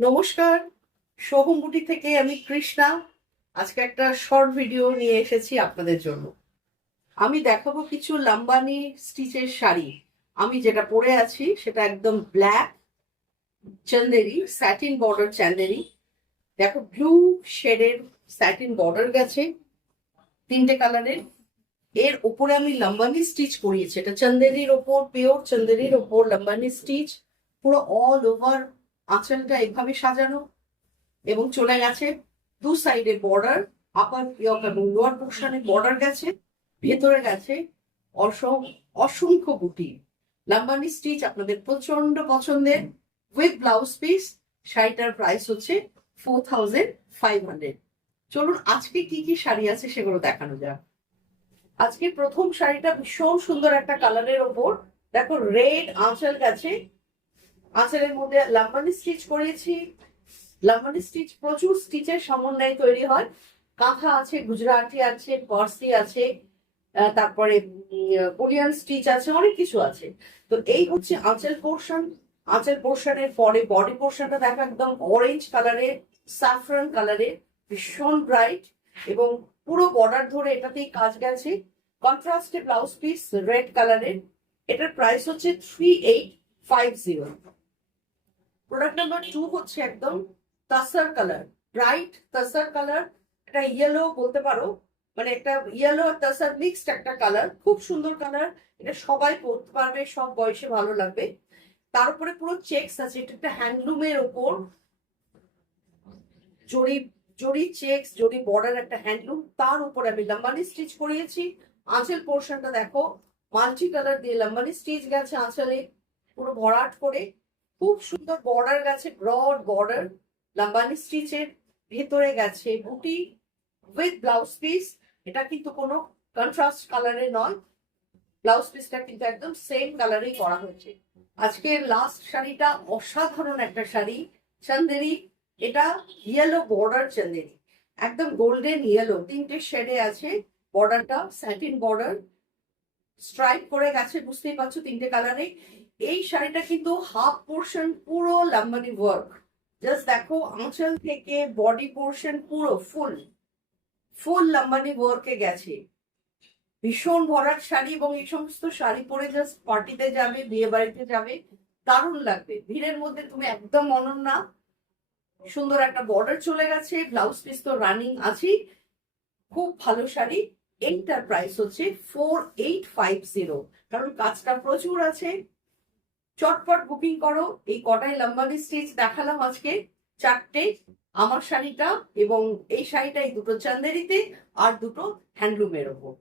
নমস্কার, সোহম বুটিক থেকে আমি কৃষ্ণা। আজকে একটা শর্ট ভিডিও নিয়ে এসেছি আপনাদের জন্য। আমি দেখাবো কিছু লাম্বানি স্টিচের শাড়ি। আমি যেটা পরে আছি সেটা একদম black Chanderi, satin border Chanderi. দেখো, ব্লু শেডের স্যাটিন বর্ডার গেছে তিনটে কালারের। এর ওপরে আমি লাম্বানি স্টিচ করিয়েছি, এটা চান্দেরির ওপর, পিওর চান্দেরির ওপর লাম্বানি স্টিচ। পুরো অল ওভার আঁচলটা এভাবে সাজানো এবং চলে গেছে দু সাইডে বর্ডার, আপার ইয়ক এবং লোয়ার পোর্শনে বর্ডার গেছে, ভেতরে গেছে অসংখ্য বুটি। লাম্বানি স্টিচ আপনাদের প্রচন্ড পছন্দের, উইথ ব্লাউজ পিস। শাড়িটার প্রাইস হচ্ছে 4500। চলুন আজকে কি কি শাড়ি আছে সেগুলো দেখানো যাক। আজকে প্রথম শাড়িটা ভীষণ সুন্দর একটা কালারের ওপর। দেখো, রেড আঁচল গেছে, আঁচলের মধ্যে লাম্বানি স্টিচ করেছি। লাম্বানি স্টিচ প্রচুর স্টিচের সমন্বয়ে তৈরি হয়। কাঁথা আছে, গুজরাটি আছে, পার্সি আছে, তারপরে কোরিয়ান স্টিচ আছে, অনেক কিছু আছে। তো এই হচ্ছে আঁচল পোর্শন। আঁচল পোর্শনের পরে বডি পোর্শনটা দেখো একদম অরেঞ্জ কালারের, সাফরান কালারের, ভীষণ ব্রাইট এবং পুরো বর্ডার ধরে এটাতেই কাজ গেছে। কন্ট্রাস্টে ব্লাউজ পিস রেড কালারের। এটার প্রাইস হচ্ছে 3850। প্রোডাক্ট নাম্বার 2 হচ্ছে একদম তাসার কালার, ব্রাইট তাসার কালার। এটা ইয়েলো বলতে পারো, মানে একটা ইয়েলো আর তাসার মিক্সড একটা কালার, খুব সুন্দর কালার। এটা সবাই পরতে পারবে, সব বয়সে ভালো লাগবে। তার উপরে পুরো চেকস আছে, এটা একটা হ্যান্ডলুমের ওপর জরি জরি চেকস, জরি বর্ডার একটা হ্যান্ডলুম, তার উপরে আমি লাম্বানি স্টিচ করিয়েছি। আঁচল পোর্শনটা দেখো মাল্টি কালার দিয়ে লাম্বানি স্টিচ গেছে আঁচলে, পুরো ভরাট করে। খুব সুন্দর বর্ডার গেছে, ব্রড বর্ডার লাম্বানি স্টিচের। ভেতরে গেছে বুটি উইথ ব্লাউজ পিস। এটা কিন্তু কোনো কন্ট্রাস্ট কালারে নয়, ব্লাউজ পিসটা কিন্তু একদম সেম কালারেই করা হয়েছে। আজকের লাস্ট শাড়িটা অসাধারণ একটা শাড়ি, চান্দেরি। এটা ইয়েলো বর্ডার চান্দেরি, একদম গোল্ডেন ইয়েলো, তিনটে শেডে আছে। বর্ডারটা স্যাটিন বর্ডার, স্ট্রাইপ করে গেছে, বুঝতেই পারছো তিনটে কালারে। এই শাড়িটা কিন্তু হাফ পোর্শন পুরো লাম্বানি ওয়ার্ক। জাস্ট দেখো, আঁচল থেকে বডি পোর্শন পুরো ফুল ফুল লাম্বানি ওয়ার্কে গেছে। ভীষণ ভরাট শাড়ি, এবং এই সমস্ত শাড়ি পরে জাস্ট পার্টিতে যাবে, বিয়ে বাড়িতে যাবে, দারুণ লাগবে। ভিড়ের মধ্যে তুমি একদম অনন্যা। সুন্দর একটা বর্ডার চলে গেছে, ব্লাউজ পিস তো রানিং আছেই। খুব ভালো শাড়ি। এইটার প্রাইস হচ্ছে 4850, কারণ কাজটা প্রচুর আছে। চটপট বুকিং করো। এই কটাই লাম্বানি স্টিচ দেখালাম আজকে, চারটে। আমার শাড়িটা এবং এই শাড়িটা, এই দুটো চান্দেরিতে আর দুটো হ্যান্ডলুমের ওপর।